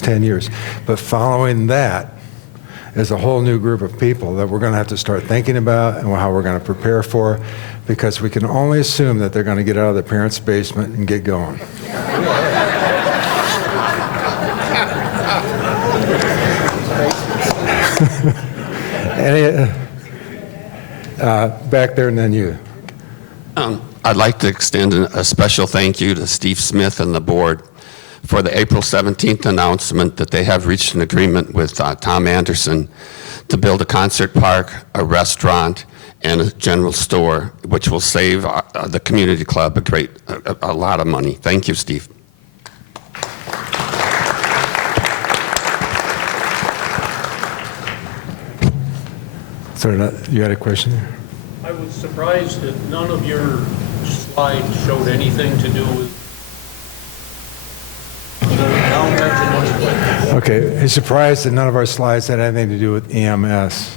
10 years. But following that is a whole new group of people that we're going to have to start thinking about and how we're going to prepare for, because we can only assume that they're going to get out of their parents' basement and get going. Back there and then you. I'd like to extend a special thank you to Steve Smith and the board for the April 17th announcement that they have reached an agreement with Tom Anderson to build a concert park, a restaurant, and a general store, which will save the community club a lot of money. Thank you, Steve. So you had a question there? I was surprised that none of your slides showed anything to do with. Okay, he's surprised that none of our slides had anything to do with EMS.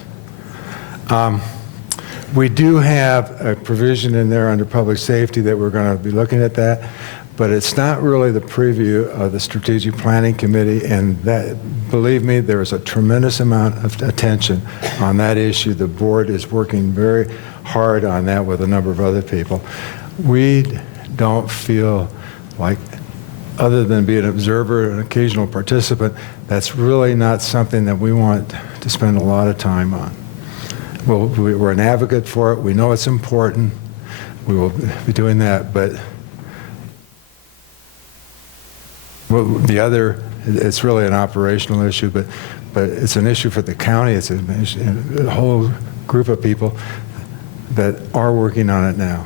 We do have a provision in there under public safety that we're going to be looking at that, but it's not really the preview of the Strategic Planning Committee, and that, believe me, there is a tremendous amount of attention on that issue. The board is working very hard on that with a number of other people. We don't feel like, other than being an observer, an occasional participant, that's really not something that we want to spend a lot of time on. Well, we're an advocate for it. We know it's important. We will be doing that, but the other, it's really an operational issue, but it's an issue for the county. It's a whole group of people that are working on it now.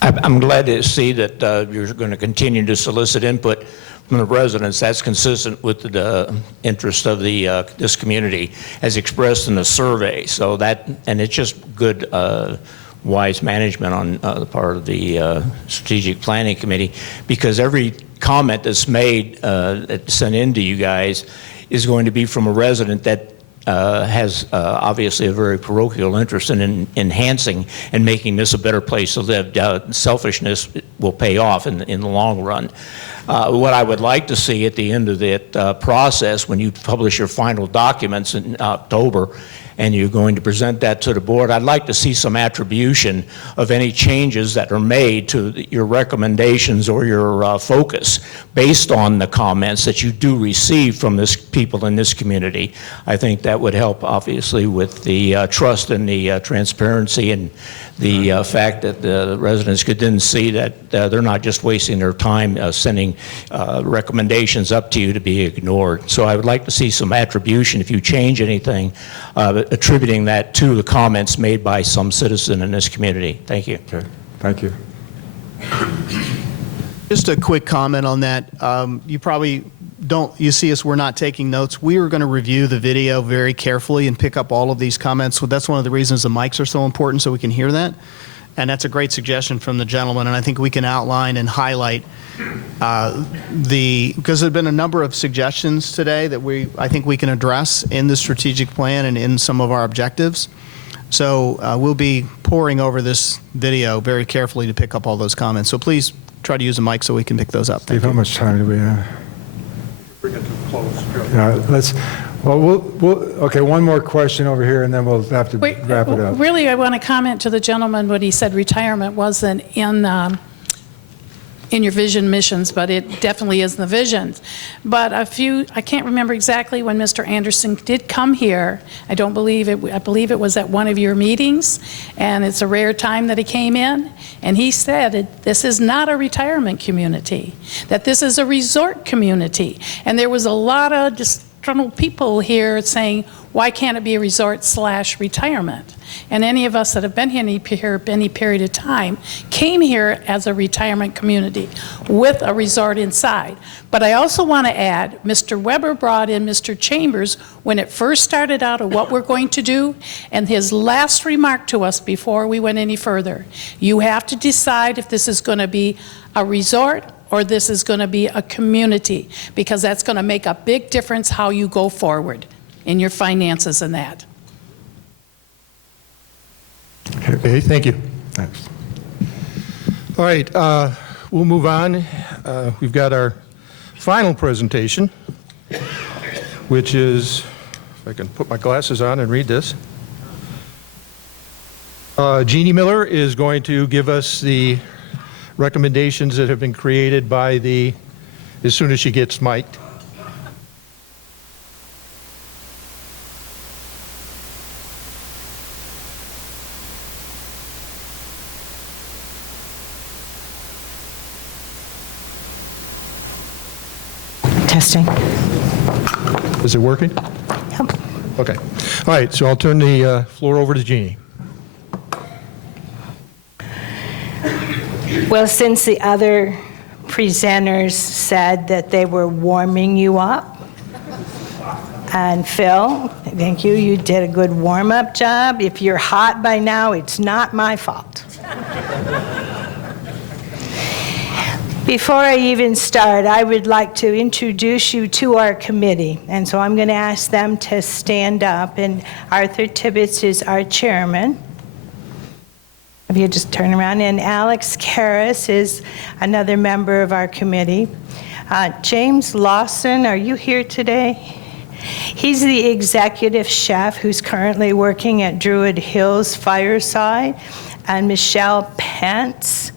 I'm glad to see that you're going to continue to solicit input from the residents. That's consistent with the interest of the this community as expressed in the survey. So that, and it's just good, wise management on the part of the Strategic Planning Committee, because every comment that's made, that's sent in to you guys, is going to be from a resident that has obviously a very parochial interest in enhancing and making this a better place to live. Selfishness will pay off in the long run. What I would like to see at the end of that process, when you publish your final documents in October, and you're going to present that to the board, I'd like to see some attribution of any changes that are made to your recommendations or your focus based on the comments that you do receive from this people in this community. I think that would help, obviously, with the trust and the transparency and the fact that the residents could then see that they're not just wasting their time sending recommendations up to you to be ignored. So I would like to see some attribution, if you change anything, attributing that to the comments made by some citizen in this community. Thank you. Okay, thank you. Just a quick comment on that. You probably you see us, we're not taking notes. We are going to review the video very carefully and pick up all of these comments. So that's one of the reasons the mics are so important, so we can hear that. And that's a great suggestion from the gentleman, and I think we can outline and highlight because there have been a number of suggestions today that I think we can address in the strategic plan and in some of our objectives. So we'll be poring over this video very carefully to pick up all those comments. So please try to use a mic so we can pick those up. Steve, how much time do we have? Bring it to a close. Okay, one more question over here, and then we'll have to wrap it up. Really, I want to comment to the gentleman when he said retirement wasn't in your vision missions, but it definitely is in the visions. But I can't remember exactly when Mr. Anderson did come here. I believe it was at one of your meetings, and it's a rare time that he came in, and he said this is not a retirement community, that this is a resort community. And there was a lot of disgruntled people here saying, why can't it be a resort/retirement? And any of us that have been here any period of time came here as a retirement community with a resort inside. But I also want to add, Mr. Weber brought in Mr. Chambers when it first started out of what we're going to do, and his last remark to us before we went any further, you have to decide if this is going to be a resort or this is going to be a community, because that's going to make a big difference how you go forward in your finances and that. Okay, thank you. Thanks. All right, we'll move on. We've got our final presentation, which is, if I can put my glasses on and read this. Jeannie Miller is going to give us the recommendations that have been created by the, as soon as she gets mic'd. Testing. Is it working? Yep. Okay. All right, so I'll turn the floor over to Jeannie. Well, since the other presenters said that they were warming you up, and Phil, thank you, you did a good warm-up job. If you're hot by now, it's not my fault. Before I even start, I would like to introduce you to our committee. And so I'm going to ask them to stand up. And Arthur Tibbetts is our chairman. If you just turn around. And Alex Karras is another member of our committee. James Lawson, are you here today? He's the executive chef who's currently working at Druid Hills Fireside. And Michelle Pence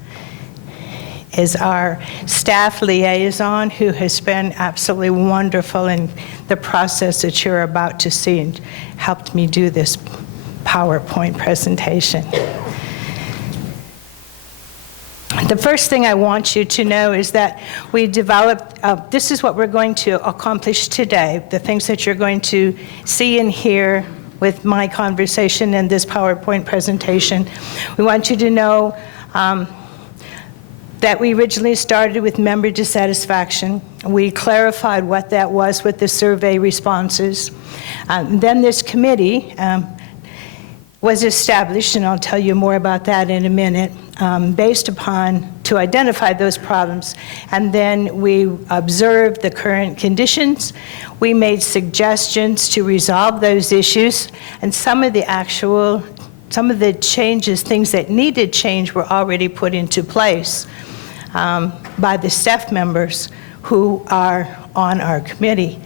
is our staff liaison, who has been absolutely wonderful in the process that you're about to see and helped me do this PowerPoint presentation. The first thing I want you to know is that we developed, this is what we're going to accomplish today, the things that you're going to see and hear with my conversation and this PowerPoint presentation. We want you to know that we originally started with member dissatisfaction. We clarified what that was with the survey responses. Then this committee was established, and I'll tell you more about that in a minute, based upon, to identify those problems. And then we observed the current conditions. We made suggestions to resolve those issues, and some of the changes, things that needed change, were already put into place by the staff members who are on our committee.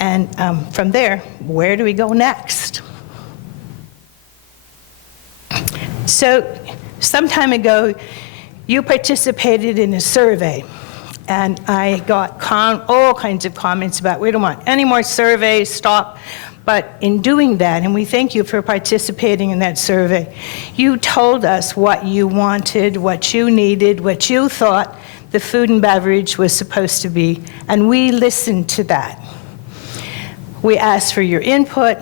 And from there, where do we go next? So some time ago, you participated in a survey, and I got all kinds of comments about, we don't want any more surveys, stop. But in doing that, and we thank you for participating in that survey, you told us what you wanted, what you needed, what you thought the food and beverage was supposed to be, and we listened to that. We asked for your input.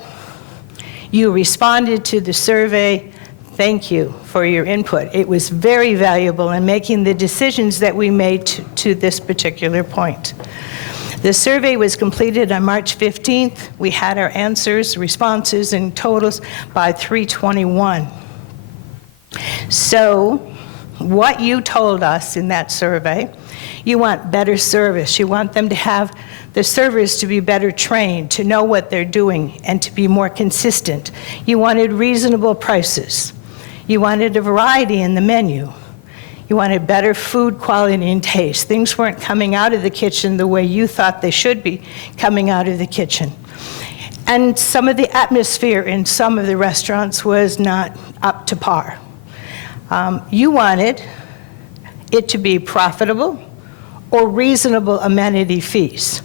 You responded to the survey. Thank you for your input. It was very valuable in making the decisions that we made to this particular point. The survey was completed on March 15th. We had our answers, responses, and totals by 3/21. So what you told us in that survey, you want better service. You want them to have the servers to be better trained, to know what they're doing, and to be more consistent. You wanted reasonable prices. You wanted a variety in the menu. You wanted better food quality and taste. Things weren't coming out of the kitchen the way you thought they should be coming out of the kitchen. And some of the atmosphere in some of the restaurants was not up to par. You wanted it to be profitable or reasonable amenity fees.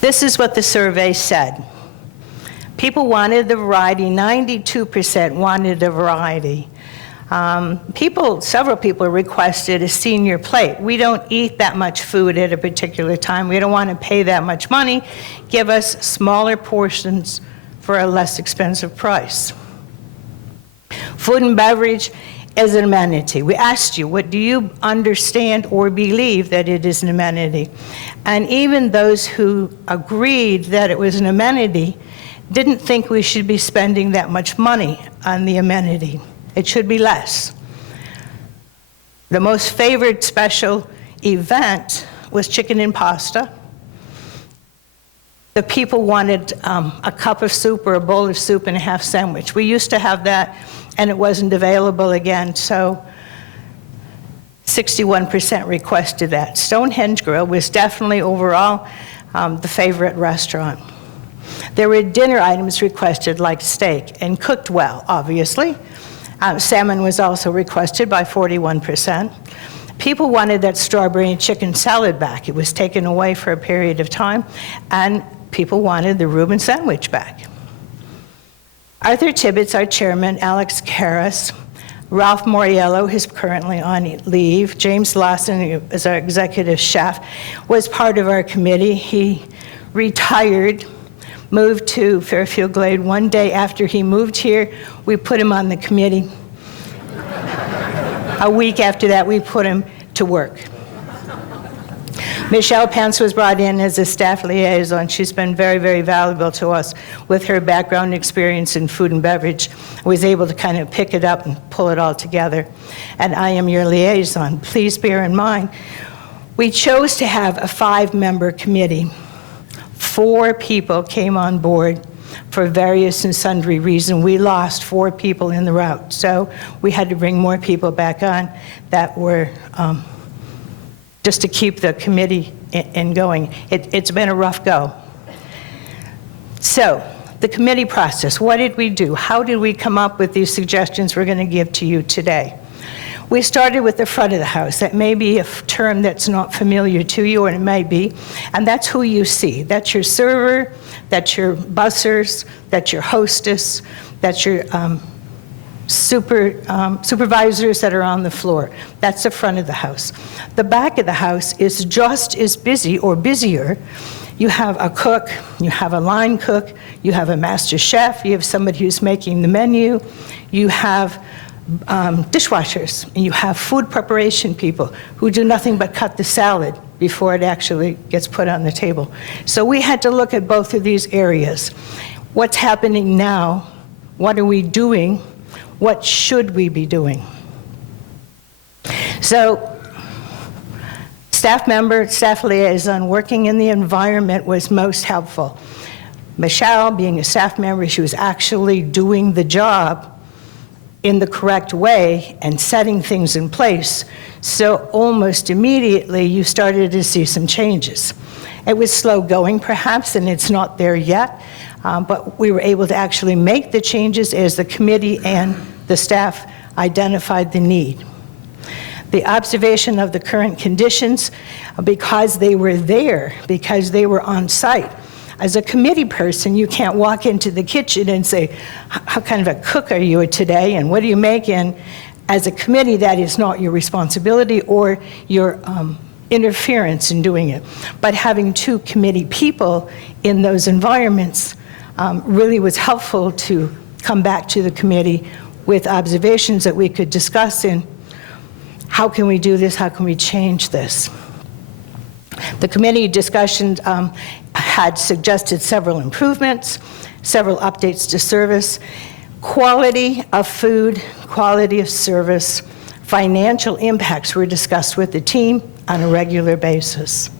This is what the survey said. People wanted the variety. 92% wanted a variety. Several people requested a senior plate. We don't eat that much food at a particular time. We don't want to pay that much money. Give us smaller portions for a less expensive price. Food and beverage is an amenity. We asked you, what do you understand or believe that it is an amenity? And even those who agreed that it was an amenity didn't think we should be spending that much money on the amenity. It should be less. The most favored special event was chicken and pasta. The people wanted a cup of soup or a bowl of soup and a half sandwich. We used to have that, and it wasn't available again. So 61% requested that. Stonehenge Grill was definitely overall the favorite restaurant. There were dinner items requested like steak and cooked well, obviously. Salmon was also requested by 41%. People wanted that strawberry and chicken salad back. It was taken away for a period of time, and people wanted the Reuben sandwich back. Arthur Tibbetts, our chairman, Alex Karras, Ralph Moriello, who's currently on leave, James Lawson, who is our executive chef, was part of our committee. He retired, moved to Fairfield Glade. One day after he moved here, we put him on the committee. A week after that, we put him to work. Michelle Pence was brought in as a staff liaison. She's been very, very valuable to us with her background and experience in food and beverage. Was able to kind of pick it up and pull it all together. And I am your liaison. Please bear in mind, we chose to have a 5-member committee. 4 people came on board for various and sundry reasons. We lost 4 people in the route, so we had to bring more people back on that were just to keep the committee in going. It's been a rough go. So, the committee process, what did we do? How did we come up with these suggestions we're going to give to you today? We started with the front of the house. That may be a term that's not familiar to you, or it may be, and that's who you see. That's your server, that's your bussers, that's your hostess, that's your supervisors that are on the floor. That's the front of the house. The back of the house is just as busy or busier. You have a cook, you have a line cook, you have a master chef, you have somebody who's making the menu, you have dishwashers, and you have food preparation people who do nothing but cut the salad before it actually gets put on the table. So we had to look at both of these areas. What's happening now? What are we doing? What should we be doing? So, staff member, staff liaison, working in the environment was most helpful. Michelle, being a staff member, she was actually doing the job in the correct way and setting things in place. So almost immediately, you started to see some changes. It was slow going, perhaps, and it's not there yet, but we were able to actually make the changes as the committee and the staff identified the need. The observation of the current conditions, because they were there, because they were on site. As a committee person, you can't walk into the kitchen and say, how kind of a cook are you today, and what do you make? And as a committee, that is not your responsibility or your interference in doing it. But having 2 committee people in those environments really was helpful to come back to the committee with observations that we could discuss in how can we do this, how can we change this. The committee discussion had suggested several improvements, several updates to service, quality of food, quality of service, financial impacts were discussed with the team on a regular basis.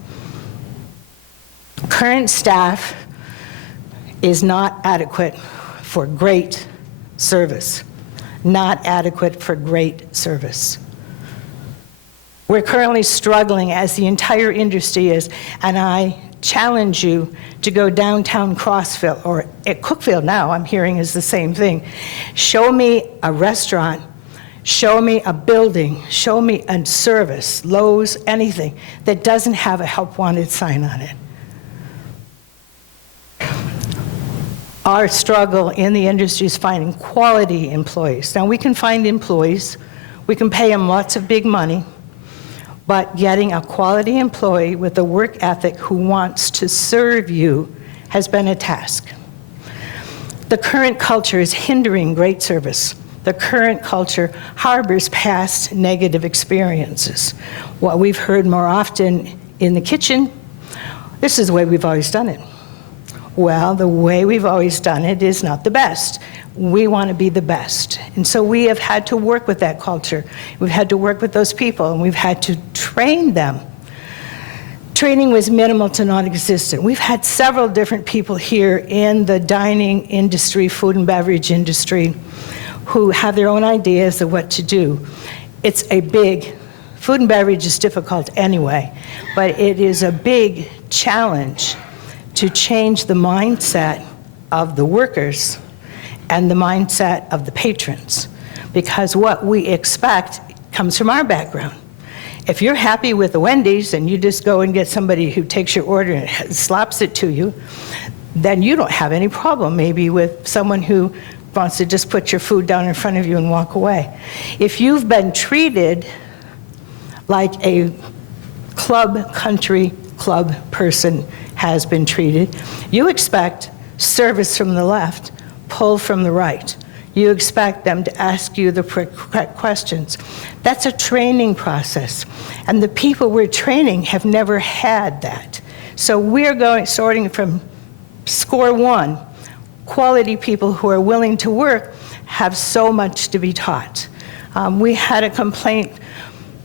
Current staff is not adequate for great service, not adequate for great service. We're currently struggling, as the entire industry is, and I challenge you to go downtown Crossville, or at Cookville now, I'm hearing is the same thing. Show me a restaurant, show me a building, show me a service, Lowe's, anything, that doesn't have a help wanted sign on it. Our struggle in the industry is finding quality employees. Now, we can find employees, we can pay them lots of big money, but getting a quality employee with a work ethic who wants to serve you has been a task. The current culture is hindering great service. The current culture harbors past negative experiences. What we've heard more often in the kitchen, this is the way we've always done it. Well, the way we've always done it is not the best. We want to be the best. And so we have had to work with that culture. We've had to work with those people, and we've had to train them. Training was minimal to non-existent. We've had several different people here in the dining industry, food and beverage industry, who have their own ideas of what to do. It's a big Food and beverage is difficult anyway, but it is a big challenge to change the mindset of the workers and the mindset of the patrons, because what we expect comes from our background. If you're happy with the Wendy's and you just go and get somebody who takes your order and slaps it to you, then you don't have any problem maybe with someone who wants to just put your food down in front of you and walk away. If you've been treated like a country club person has been treated, you expect service from the left, pull from the right. You expect them to ask you the correct questions. That's a training process. And the people we're training have never had that. So we're sorting from score one. Quality people who are willing to work have so much to be taught. We had a complaint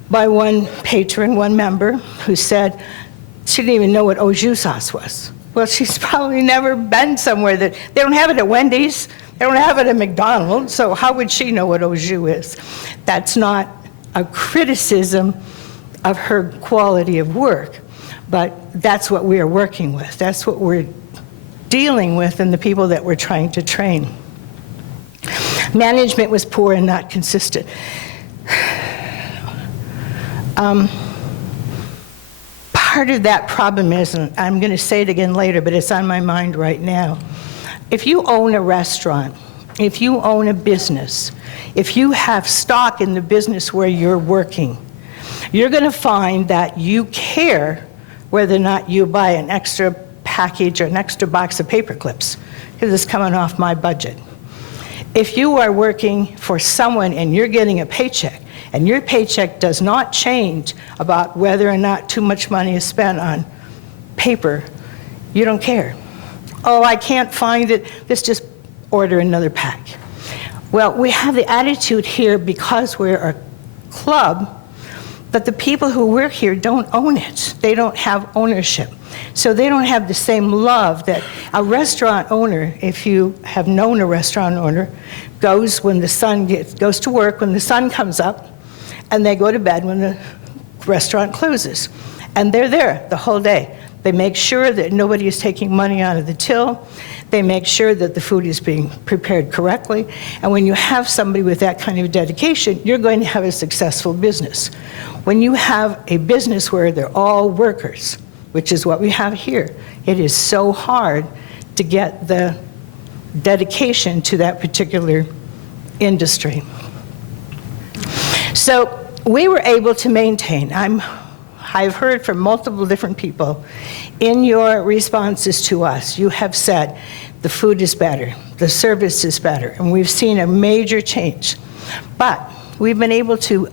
by one patron, one member, who said she didn't even know what au jus sauce was. Well, she's probably never been somewhere that, they don't have it at Wendy's, they don't have it at McDonald's, so how would she know what au jus is? That's not a criticism of her quality of work, but that's what we are working with. That's what we're dealing with and the people that we're trying to train. Management was poor and not consistent. Part of that problem is, and I'm going to say it again later, but it's on my mind right now. If you own a restaurant, if you own a business, if you have stock in the business where you're working, you're going to find that you care whether or not you buy an extra package or an extra box of paper clips, because it's coming off my budget. If you are working for someone and you're getting a paycheck, and your paycheck does not change about whether or not too much money is spent on paper, you don't care. Oh, I can't find it, let's just order another pack. Well, we have the attitude here because we're a club, but the people who work here don't own it. They don't have ownership. So they don't have the same love that a restaurant owner, if you have known a restaurant owner, goes to work when the sun comes up, and they go to bed when the restaurant closes. And they're there the whole day. They make sure that nobody is taking money out of the till. They make sure that the food is being prepared correctly. And when you have somebody with that kind of dedication, you're going to have a successful business. When you have a business where they're all workers, which is what we have here, it is so hard to get the dedication to that particular industry. So we were able to maintain. I've heard from multiple different people in your responses to us. You have said the food is better, the service is better, and we've seen a major change. But we've been able to,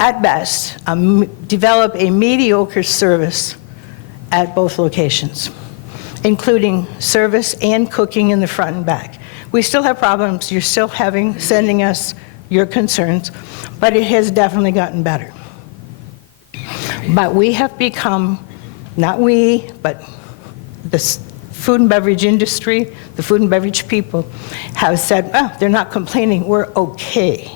at best, develop a mediocre service at both locations, including service and cooking in the front and back. We still have problems. You're still sending us your concerns, but it has definitely gotten better. But we have become, not we, but the food and beverage industry, the food and beverage people have said, oh, they're not complaining, we're okay.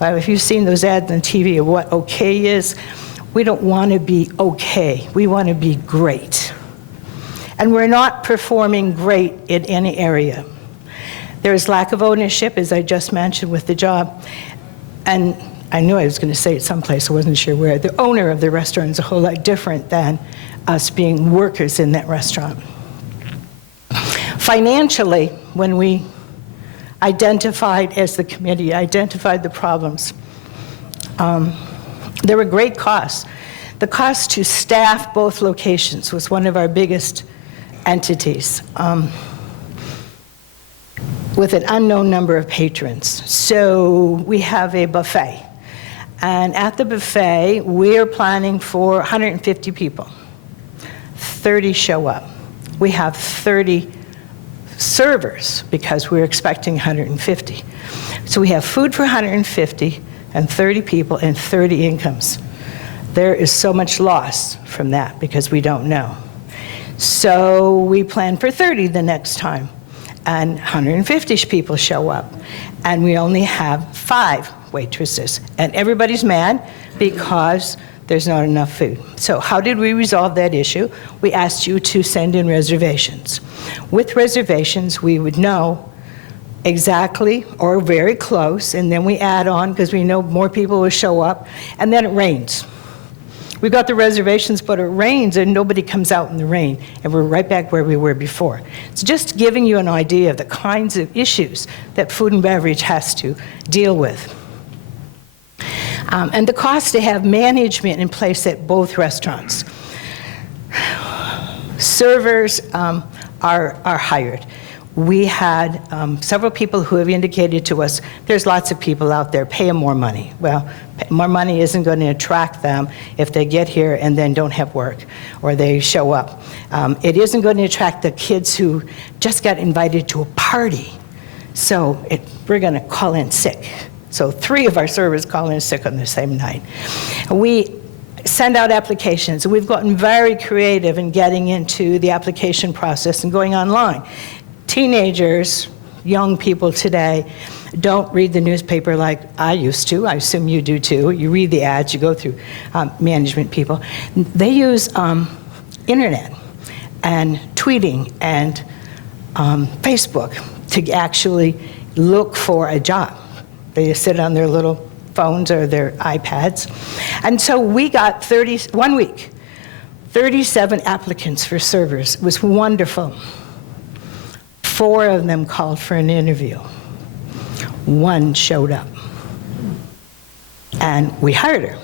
Well, if you've seen those ads on TV of what okay is, we don't want to be okay, we want to be great. And we're not performing great in any area. There is lack of ownership, as I just mentioned, with the job. And I knew I was going to say it someplace, I wasn't sure where. The owner of the restaurant is a whole lot different than us being workers in that restaurant. Financially, when we identified, as the committee, identified the problems, there were great costs. The cost to staff both locations was one of our biggest entities, with an unknown number of patrons. So we have a buffet. And at the buffet, we're planning for 150 people. 30 show up. We have 30 servers because we're expecting 150. So we have food for 150 and 30 people and 30 incomes. There is so much loss from that because we don't know. So we plan for 30 the next time. and 150 people show up, and we only have 5 waitresses, and everybody's mad because there's not enough food. So how did we resolve that issue? We asked you to send in reservations. With reservations, we would know exactly or very close, and then we add on because we know more people will show up, and then it rains. We got the reservations, but it rains and nobody comes out in the rain, and we're right back where we were before. It's just giving you an idea of the kinds of issues that food and beverage has to deal with. And the cost to have management in place at both restaurants. Servers are hired. We had several people who have indicated to us, there's lots of people out there, pay them more money. Well, more money isn't going to attract them if they get here and then don't have work, or they show up. It isn't going to attract the kids who just got invited to a party. So we're going to call in sick. So 3 of our servers call in sick on the same night. We send out applications. We've gotten very creative in getting into the application process and going online. Teenagers, young people today, don't read the newspaper like I used to. I assume you do too. You read the ads, you go through management people. They use internet and tweeting and Facebook to actually look for a job. They sit on their little phones or their iPads. And so we got 1 week, 37 applicants for servers. It was wonderful. 4 of them called for an interview. 1 showed up. And we hired her.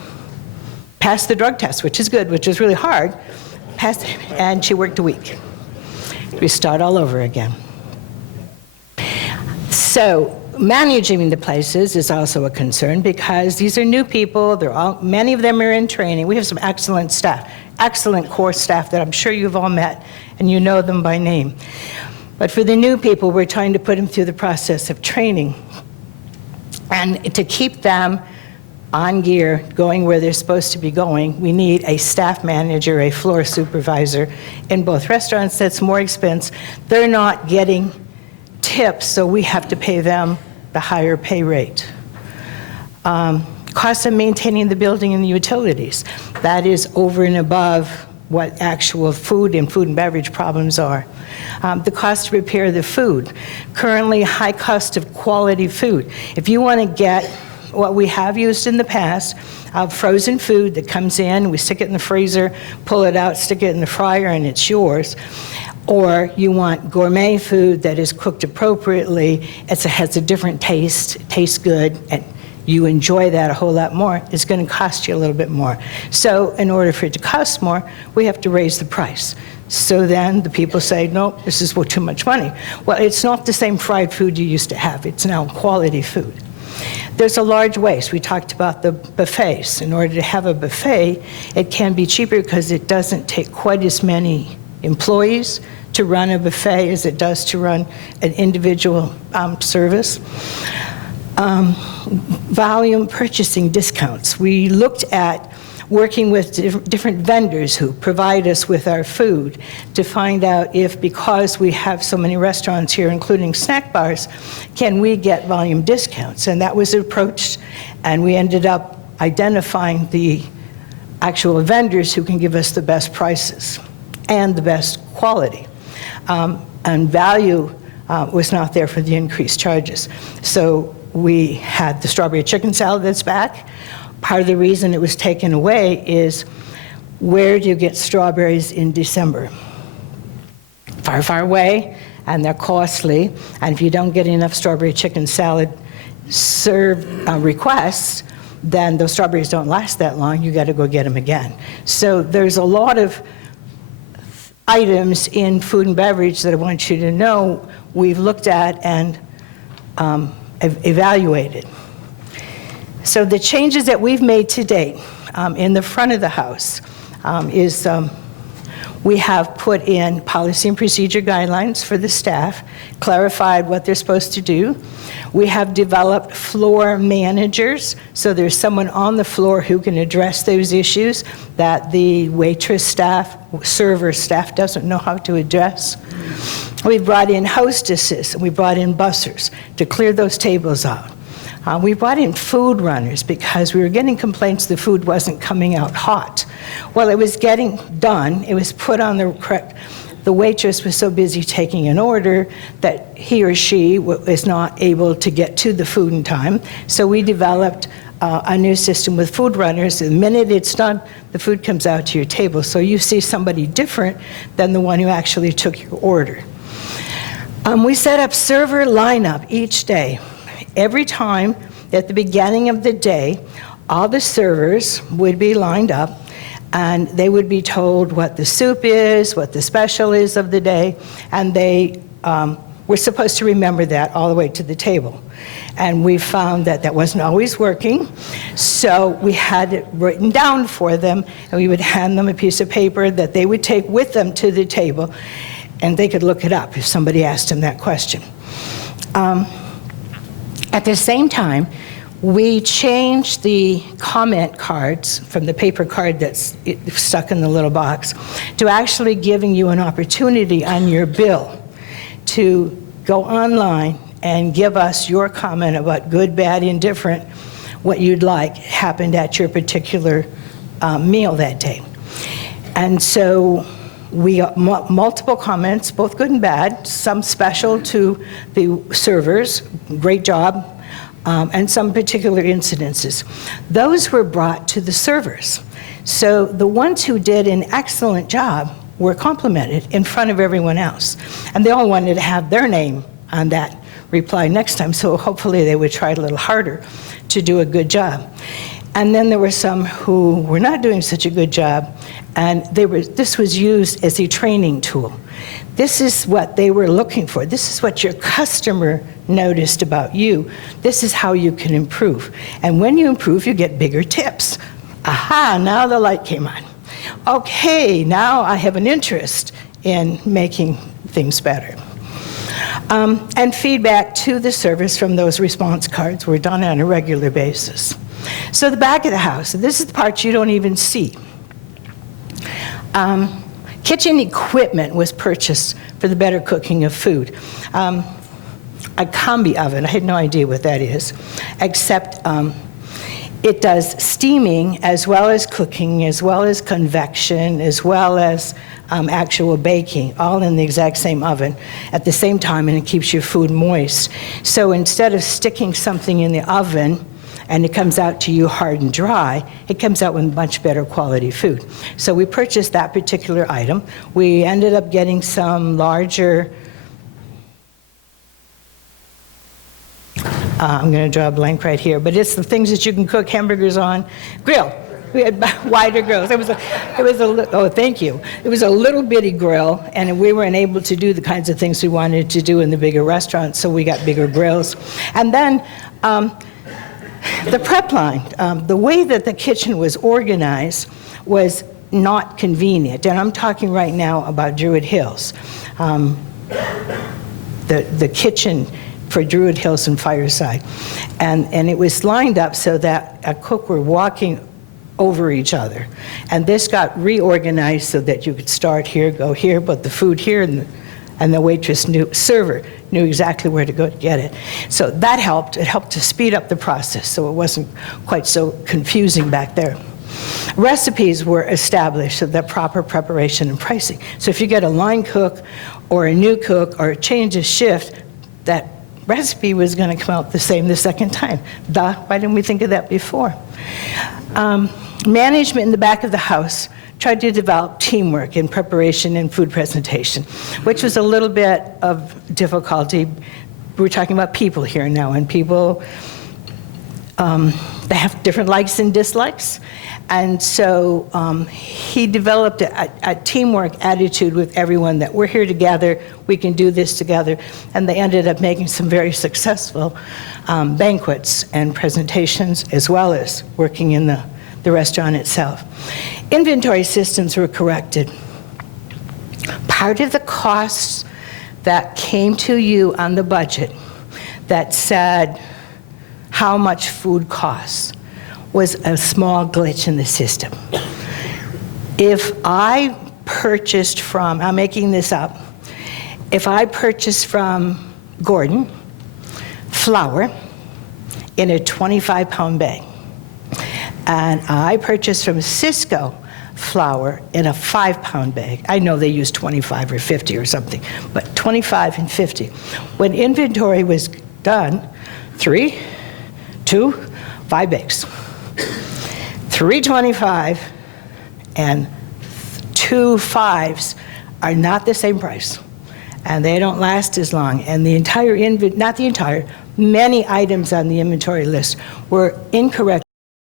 Passed the drug test, which is good, which is really hard. Passed, and she worked a week. We start all over again. So managing the places is also a concern because these are new people. Many of them are in training. We have some excellent staff, excellent core staff that I'm sure you've all met and you know them by name. But for the new people, we're trying to put them through the process of training. And to keep them on gear, going where they're supposed to be going, we need a staff manager, a floor supervisor in both restaurants. That's more expense. They're not getting tips, so we have to pay them the higher pay rate. Cost of maintaining the building and the utilities. That is over and above what actual food and beverage problems are. The cost to repair the food. Currently, high cost of quality food. If you want to get what we have used in the past, frozen food that comes in, we stick it in the freezer, pull it out, stick it in the fryer, and it's yours. Or you want gourmet food that is cooked appropriately, has a different taste, tastes good, and you enjoy that a whole lot more, it's going to cost you a little bit more. So in order for it to cost more, we have to raise the price. So then the people say, no, this is too much money. Well, it's not the same fried food you used to have. It's now quality food. There's a large waste. We talked about the buffets. In order to have a buffet, it can be cheaper because it doesn't take quite as many employees to run a buffet as it does to run an individual service. Volume purchasing discounts. We looked at working with different vendors who provide us with our food to find out if, because we have so many restaurants here, including snack bars, can we get volume discounts? And that was approached, and we ended up identifying the actual vendors who can give us the best prices and the best quality. And value was not there for the increased charges. So we had the strawberry chicken salad that's back. Part of the reason it was taken away is, where do you get strawberries in December? Far, far away, and they're costly. And if you don't get enough strawberry chicken salad requests, then those strawberries don't last that long. You got to go get them again. So there's a lot of items in food and beverage that I want you to know we've looked at and evaluated. So the changes that we've made to date in the front of the house is we have put in policy and procedure guidelines for the staff, clarified what they're supposed to do. We have developed floor managers, so there's someone on the floor who can address those issues that the waitress staff, server staff doesn't know how to address. We brought in hostesses, and we brought in bussers to clear those tables out. We brought in food runners because we were getting complaints the food wasn't coming out hot. Well, it was getting done. It was put on the correct. The waitress was so busy taking an order that he or she was not able to get to the food in time. So we developed a new system with food runners. The minute it's done, the food comes out to your table. So you see somebody different than the one who actually took your order. We set up server lineup each day. Every time at the beginning of the day, all the servers would be lined up, and they would be told what the soup is, what the special is of the day, and they were supposed to remember that all the way to the table. And we found that that wasn't always working, so we had it written down for them, and we would hand them a piece of paper that they would take with them to the table, and they could look it up if somebody asked them that question. At the same time, we changed the comment cards from the paper card that's stuck in the little box to actually giving you an opportunity on your bill to go online and give us your comment about good, bad, indifferent, what you'd like happened at your particular meal that day. And so we got multiple comments, both good and bad, some special to the servers, great job, and some particular incidences. Those were brought to the servers. So the ones who did an excellent job were complimented in front of everyone else. And they all wanted to have their name on that reply next time, so hopefully they would try a little harder to do a good job. And then there were some who were not doing such a good job, and this was used as a training tool. This is what they were looking for. This is what your customer noticed about you. This is how you can improve. And when you improve, you get bigger tips. Aha, now the light came on. Okay, now I have an interest in making things better. And feedback to the service from those response cards were done on a regular basis. So the back of the house, this is the part you don't even see. Kitchen equipment was purchased for the better cooking of food. A combi oven, I had no idea what that is, except it does steaming as well as cooking, as well as convection, as well as actual baking, all in the exact same oven at the same time, and it keeps your food moist. So instead of sticking something in the oven and it comes out to you hard and dry, it comes out with much better quality food. So we purchased that particular item. We ended up getting some larger, I'm going to draw a blank right here, but it's the things that you can cook hamburgers on. Grill. We had wider grills. Oh, thank you. It was a little bitty grill, and we weren't able to do the kinds of things we wanted to do in the bigger restaurants, so we got bigger grills. And then the prep line, the way that the kitchen was organized was not convenient. And I'm talking right now about Druid Hills. The kitchen for Druid Hills and Fireside. And it was lined up so that a cook were walking over each other. And this got reorganized so that you could start here, go here, put the food here, and the waitress server knew exactly where to go to get it. So that helped. It helped to speed up the process so it wasn't quite so confusing back there. Recipes were established of the proper preparation and pricing. So if you get a line cook or a new cook or a change of shift, that recipe was going to come out the same the second time. Why didn't we think of that before? Management in the back of the house tried to develop teamwork in preparation and food presentation, which was a little bit of difficulty. We're talking about people here now, and people, they have different likes and dislikes. And so he developed a teamwork attitude with everyone that we're here together, we can do this together. And they ended up making some very successful banquets and presentations, as well as working in the restaurant itself. Inventory systems were corrected. Part of the costs that came to you on the budget that said how much food costs was a small glitch in the system. If I purchased from, I'm making this up, if I purchase from Gordon flour in a 25-pound bag, and I purchase from Cisco flour in a 5-pound bag. I know they use 25 or 50 or something, but 25 and 50. When inventory was done, 3, 2, 5 bags. 325 and 2 5s are not the same price, and they don't last as long. And the entire, not the entire, many items on the inventory list were incorrect